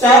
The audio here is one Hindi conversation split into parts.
4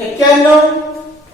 91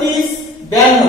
32 92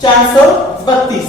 432۔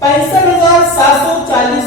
65,740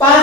5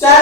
4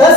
10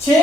6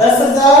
10,000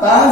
5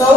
100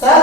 7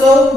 100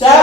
4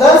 10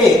1۔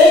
1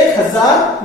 1000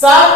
7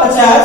50۔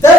10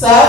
7۔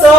100۔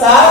7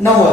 90۔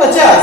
50۔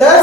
10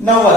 90۔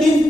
3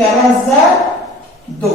11,002۔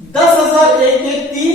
10,113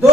2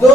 2۔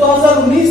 2019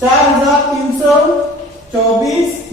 4,324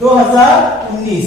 2019۔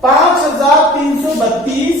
5,332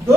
2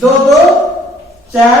2 2 4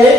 1،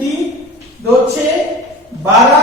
3، 2 6 12،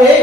1،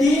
3،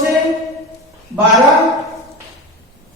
6 12،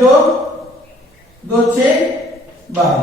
2 2 6 12۔